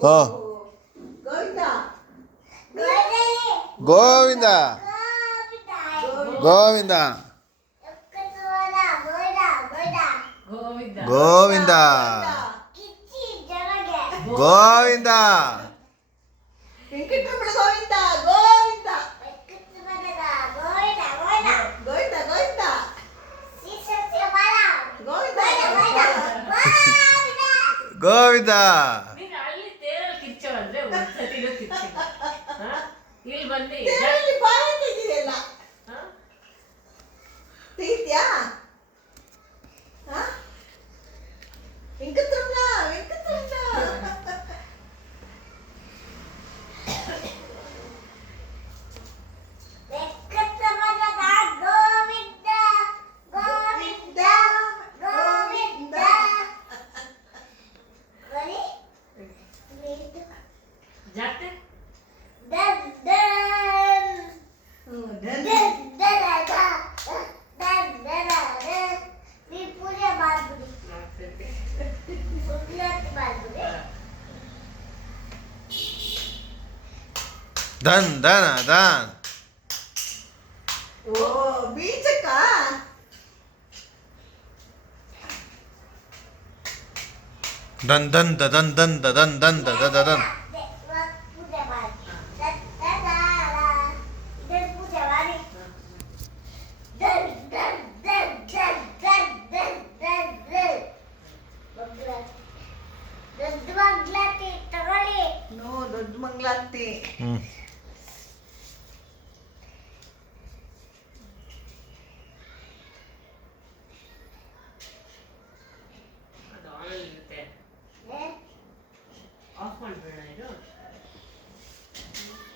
ಹಾ ಗೋವಿಂದ ಗೋವಿಂದ ಗೋವಿಂದ ಗೋವಿಂದ ವೆಂಕಟರಮಣ ಗೋವಿಂದ ಗೋವಿಂದ ಗೋವಿಂದ ಗೋವಿಂದ ಗೋವಿಂದ ತೆಗಿದೆಯಲ್ಲ ತೆಗಿದ್ಯಾ ವೆಂಕಟರಮಣ ವೆಂಕಟರಮಣ ಧನ್ ಧನ ಧನ್ ಓ ಬೀಚಕ್ಕ ದನ್ ದನ್ ದನ್ ದನ್ ದನ್ ದನ್ ದನ್ ದನ್ ನೋ ದೊಡ್ಡ ಮಂಗಳಾರತಿ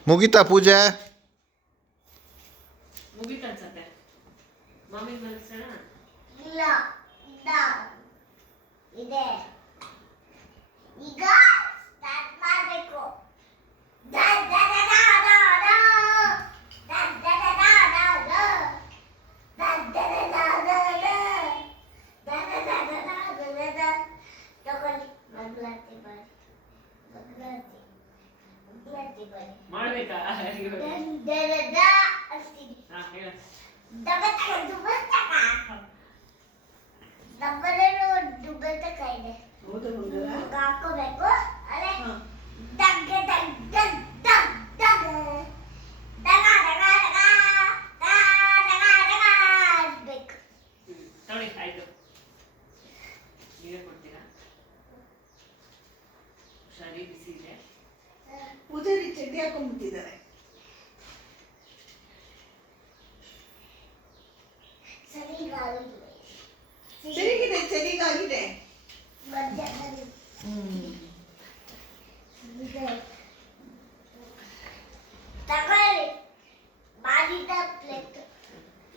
ಮುಗಿತಾ ಪೂಜೆ ಇಲ್ಲ ಇದೆ ಈಗ ಸ್ಟಾರ್ಟ್ ಮಾಡಬೇಕು ಮಾಡ್ಬೇಕಾ ಹಾಕೋಬೇಕು ಅದೇ ಡಗ್ ಡಗ್ ಡಗ್ ಡಗ್ ಡಗ್ ಡಗ ಡಗ ಡಗ ಡಗ ಡಗ ಅನ್ಬೇಕು. ತಗೊಳ್ಳಿ ಆಯ್ತು ನೀವೇ ಕೊಡ್ತೀರಾ ಹುಷಾರಿ ಬಿಸಿ ಇದೆ ಪೂಜಾರಿ ಚಡ್ಡಿ ಹಾಕೊಂಡ್ಬಿಟ್ಟಿದ್ದಾರೆ ಸರಿಗಿದೆ ಚಳಿಗಾಗಿದೆ ಮಧ್ಯದಲ್ಲಿ ತಗೊಳ್ಳಿ ಮಾಡಿದ ಪ್ಲೇಟ್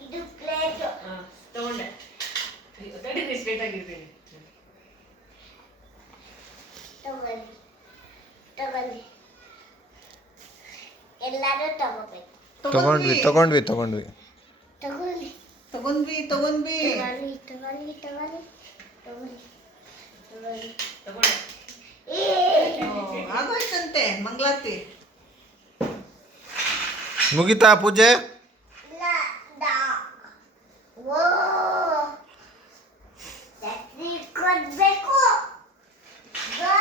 ಇದು ಪ್ಲೇಟ್ ತಗೊಂಡೆ ತಡೀರಿ ಸ್ಟ್ರೇಟ್ ಆಗಿರ್ತೀನಿ ತಗೊಳ್ಳಿ ತಗೊಳ್ಳಿ ಎಲ್ಲರೂ ತಗೋಬೇಕು ತಗೊಂಡ್ವಿ ತಗೊಂಡ್ವಿ ತಗೊಂಡ್ವಿ ತಗೊಳ್ಳಿ ತಗೊಂಡ್ವಿ ತಗೊಂಡ್ವಿ ತಗೊಳ್ಳಿ ತಗೊಳ್ಳಿ ತಗೊಳ್ಳಿ ತಗೊಳ್ಳಿ ತಗೊಳ್ಳಿ ತಗೊಂಡೆ ಆಗೋಯ್ತಂತೆ ಮಂಗಳಾರತಿ ಮುಗಿತಾ ಪೂಜೆ ಇಲ್ಲ ಓ ಚಟ್ನಿ ಕೊಡ್ಬೇಕು ಗೋ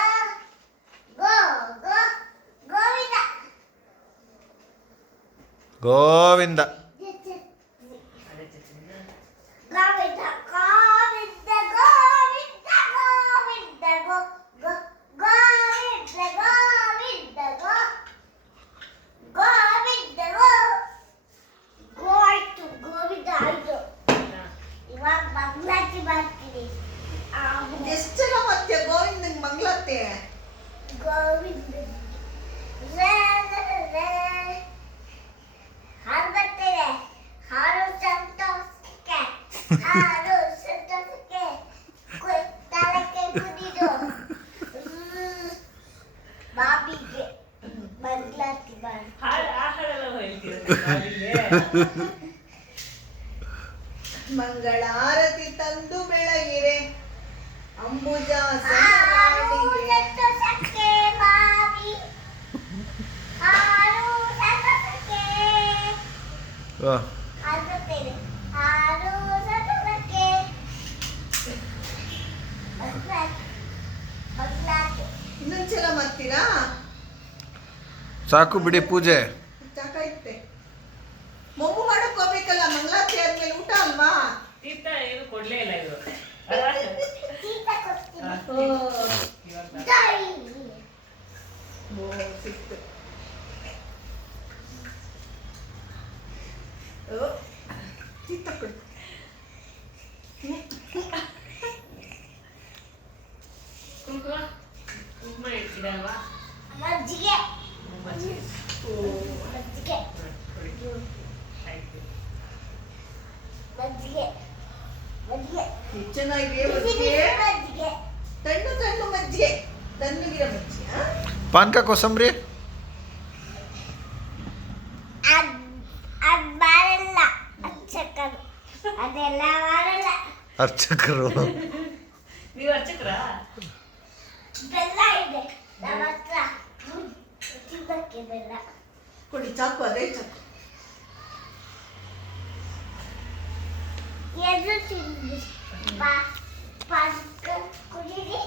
ಗೋ ಗೋ ಗೋವಿಂದ ಗೋವಿಂದ ಅದೇ ಚಟ್ನಿನ ಗೋವಿಂದ ಗೋವಿಂದ ಗೋವಿಂದ ಗೋವಿಂದ ಗೋ ಗೋ ಗೋವಿಂದ ಗೋವಿಂದ ಗೋ ಗೋವಿಂದ ಗೋ ಗೋ ಆಯ್ತು ಗೋವಿಂದ ಆಯ್ತು ಇವಾಗ ಮಂಗಳಾರತಿ ಮಾಡ್ತೀನಿ ಎಷ್ಟು ಜನ ಮತ್ತೆ ಗೋವಿಂದಂಗ್ ಮಂಗಳಾರತಿ ಗೋವಿಂದ ಹಾರು ಬರ್ತಿದೆ ಹಾರು ಸಂತೋಷಕ್ಕೆ ಹಾರು ಸಂತೋಷಕ್ಕೆ ತಲಕ್ಕೆ ಕುದಿದು ಬಾಬಿಗೆ ಮಂಗಳಾರತಿ ಮಾಡಿ ಹಾಡೆಲ್ಲ ಹೇಳ್ತೀರ ಮಂಗಳಾರತಿ ತಂದು ಬೆಳಗಿರೆ ಅಂಬುಜ ಹಾರು ಸರನಾಡಿಗೆ. ಸಂತೋಷಕ್ಕೆ ಮಾಡಿ ಹಾರುತ್ತೇನೆ ಹಾರು ಸತತಕ್ಕೆ ಮಂಗಳಾರತಿ ಇನ್ನೊಂದ್ಸಲ ಮಾಡ್ತೀರಾ? ಸಾಕು ಬಿಡಿ ಪೂಜೆ. ಸಾಕಾಯ್ತೆ. ಮೊಮ್ಮು ಮಾಡಕ್ ಹೋಗ್ಬೇಕಲ್ಲ, ಮಂಗಳಾರತಿ ಆದ್ಮೇಲೆ ಊಟ ಅಲ್ವಾ? ತೀರ್ಥ ಏನು ಕೊಡ್ಲೇ ಇಲ್ಲ ಇದು. ತೀರ್ಥ ಕೊಡ್ತೀನಿ. ಇವಾಗ ಜೈ. ಓ, ಸಿಕ್ತು. ಓ, ತೀರ್ಥ ಕೊಡು. ಕುಂಕುಮ ಇಡ್ತೀರಲ್ವಾ? ಮಜ್ಜಿಗೆ ಮಜ್ಜಿಗೆ. ಮಜ್ಜಿಗೆ ಆಯ್ತು. ಮಜ್ಜಿಗೆ ಮಜ್ಜಿಗೆ ಎಷ್ಟ್ ಚೆನ್ನಾಗಿದೆ ಬಿಸಿ ಮಜ್ಜಿಗೆ. ಬಿಸಿ ಮಜ್ಜಿಗೆ ತಣ್ಣು ತಣ್ಣು ಮಜ್ಜಿಗೆ, ತಣ್ಣಗಿರೋ ಮಜ್ಜಿಗೆ. ಆ? ಪಾನಕ ಕೋಸಂಬರಿ ಅದ್ ಬರಲ್ಲ ಅರ್ಚಕರು ಅದೆಲ್ಲ ಬರಲ್ಲ ಅರ್ಚಕರು. ನೀವು ಅರ್ಚಕ್ರಾ? ಬೆಲ್ಲ ಇದೆ ನಮ್ಮ ಹತ್ರ ತಿನ್ನಕ್ಕೆ ಬೆಲ್ಲ ಕೊಡಿ ಚಾಕು, ಅದೇ ಚಾಕು. ಎದು ತಿಂದು ಪಾಕ ಕುಡೀರಿ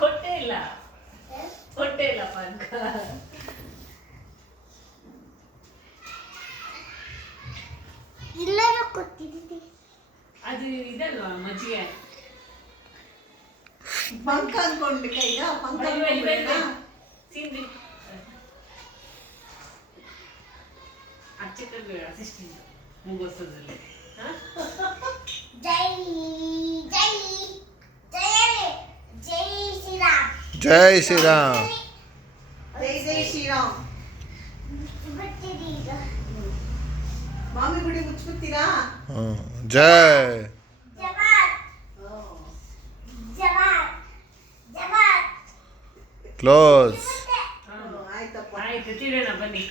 ಕೊಟ್ಟೇ ಇಲ್ಲ ಪಾನಕ. ಎಲ್ಲರೂ ಕೊಟ್ಟಿದ್ದೀನಿ ಅದು ಇದಲ್ವಾ ಮಜ್ಜಿಗೆ? ಪಂಕ ಅನ್ಕೊಂಡ್ಬಿಟ್ಟ ಈಗ, ಪಂಕ ಬೈ, ಬೈ, ಬೈ, ಬೈ. ಅನ್ಕೊಂಡ್ಬಿಟ್ಟ. ಸೀನ್ರಿ. ಅರ್ಚಕರು ಅಸಿಸ್ಟೆಂಟ್ ಮುಂಗೋಸದಲ್ಲಿ. ಜೈ ಜೈ ಜೈ ಜೈ ಶ್ರೀರಾಮ್ ಜೈ ಶ್ರೀರಾಮ್. ಜೈ ಜೈ ಶ್ರೀರಾಮ್. ಬಿಡ್ತೀರಿ ಈಗ ಮಾಮಿ ಗುಡಿ ಮುಚ್ಬಿಡ್ತೀರಾ? ಜೈ. ಜವಾನ್ ಜವಾನ್ ಜವಾನ್ ಕ್ಲೋಸ್. ಬಿಟ್ಟೆ ಆಯ್ತಪ್ಪ. ಆಯ್ತು ತಿರೋಣ ಬನ್ನಿ.